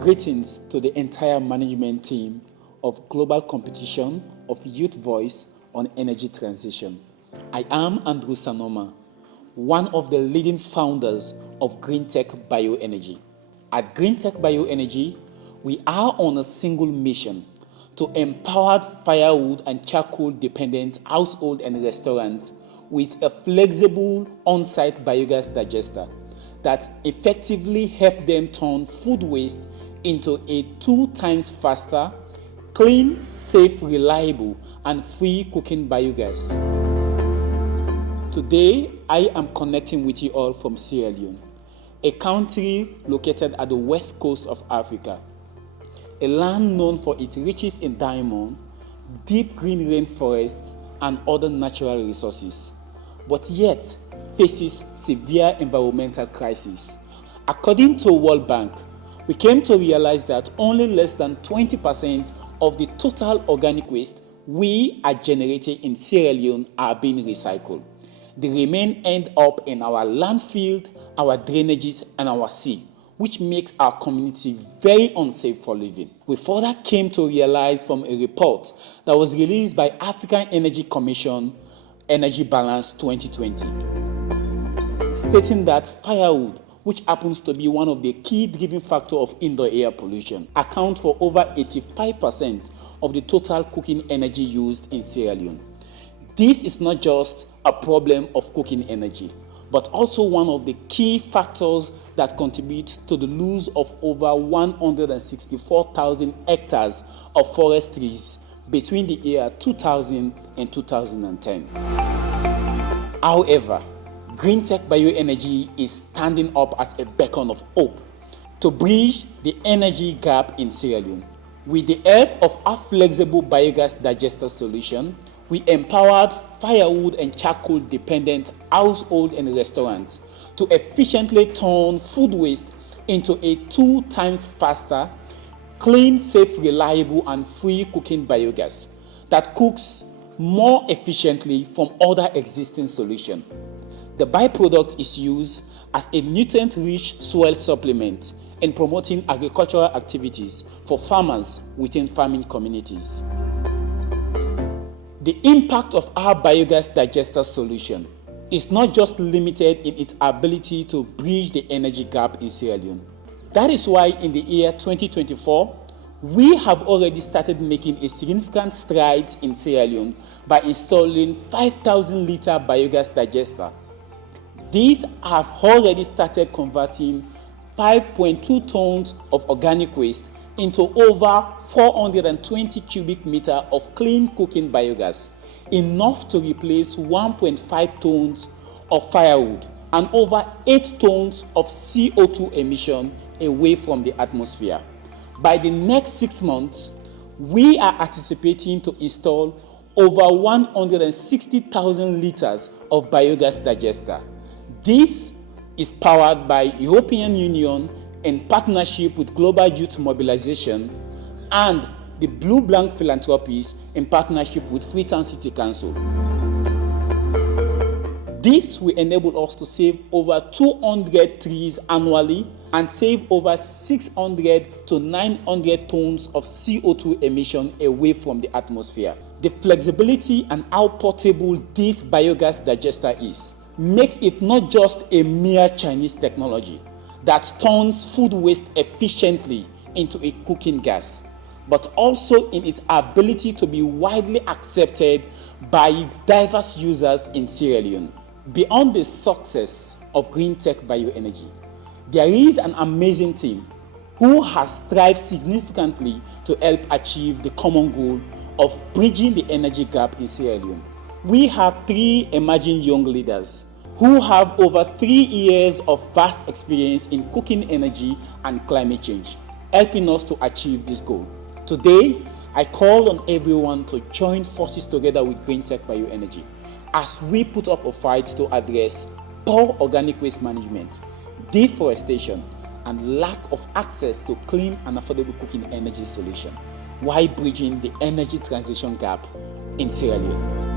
Greetings to the entire management team of Global Competition of Youth Voice on Energy Transition. I am Andrew Sanoma, one of the leading founders of Greentech Bioenergy. At Greentech Bioenergy, we are on a single mission to empower firewood and charcoal-dependent households and restaurants with a flexible on-site biogas digester that effectively help them turn food waste into a 2 times faster, clean, safe, reliable, and free cooking biogas. Today, I am connecting with you all from Sierra Leone, a country located at the west coast of Africa, a land known for its riches in diamond, deep green rainforests, and other natural resources, but yet faces severe environmental crisis. According to World Bank, we came to realize that only less than 20% of the total organic waste we are generating in Sierra Leone are being recycled. The remaining end up in our landfill, our drainages, and our sea, which makes our community very unsafe for living. We further came to realize from a report that was released by African Energy Commission, Energy Balance 2020, stating that firewood, which happens to be one of the key driving factors of indoor air pollution, accounts for over 85% of the total cooking energy used in Sierra Leone. This is not just a problem of cooking energy, but also one of the key factors that contribute to the loss of over 164,000 hectares of forest trees between the year 2000 and 2010. However, Greentech Bioenergy is standing up as a beacon of hope to bridge the energy gap in Sierra Leone. With the help of our flexible biogas digester solution, we empowered firewood and charcoal-dependent households and restaurants to efficiently turn food waste into a 2 times faster, clean, safe, reliable, and free cooking biogas that cooks more efficiently from other existing solutions. The byproduct is used as a nutrient-rich soil supplement in promoting agricultural activities for farmers within farming communities. The impact of our biogas digester solution is not just limited in its ability to bridge the energy gap in Sierra Leone. That is why in the year 2024, we have already started making a significant strides in Sierra Leone by installing 5,000-liter biogas digester. These have already started converting 5.2 tons of organic waste into over 420 cubic meters of clean cooking biogas, enough to replace 1.5 tons of firewood and over 8 tons of CO2 emission away from the atmosphere. By the next 6 months, we are anticipating to install over 160,000 liters of biogas digester. This is powered by European Union in partnership with Global Youth Mobilization and the Blue Blank Philanthropies in partnership with Freetown City Council. This will enable us to save over 200 trees annually and save over 600 to 900 tons of CO2 emission away from the atmosphere. The flexibility and how portable this biogas digester is makes it not just a mere Chinese technology that turns food waste efficiently into a cooking gas, but also in its ability to be widely accepted by diverse users in Sierra Leone. Beyond the success of Greentech Bioenergy, there is an amazing team who has strived significantly to help achieve the common goal of bridging the energy gap in Sierra Leone. We have 3 emerging young leaders who have over 3 years of vast experience in cooking energy and climate change, helping us to achieve this goal. Today, I call on everyone to join forces together with Greentech Bioenergy as we put up a fight to address poor organic waste management, deforestation, and lack of access to clean and affordable cooking energy solution while bridging the energy transition gap in Sierra Leone.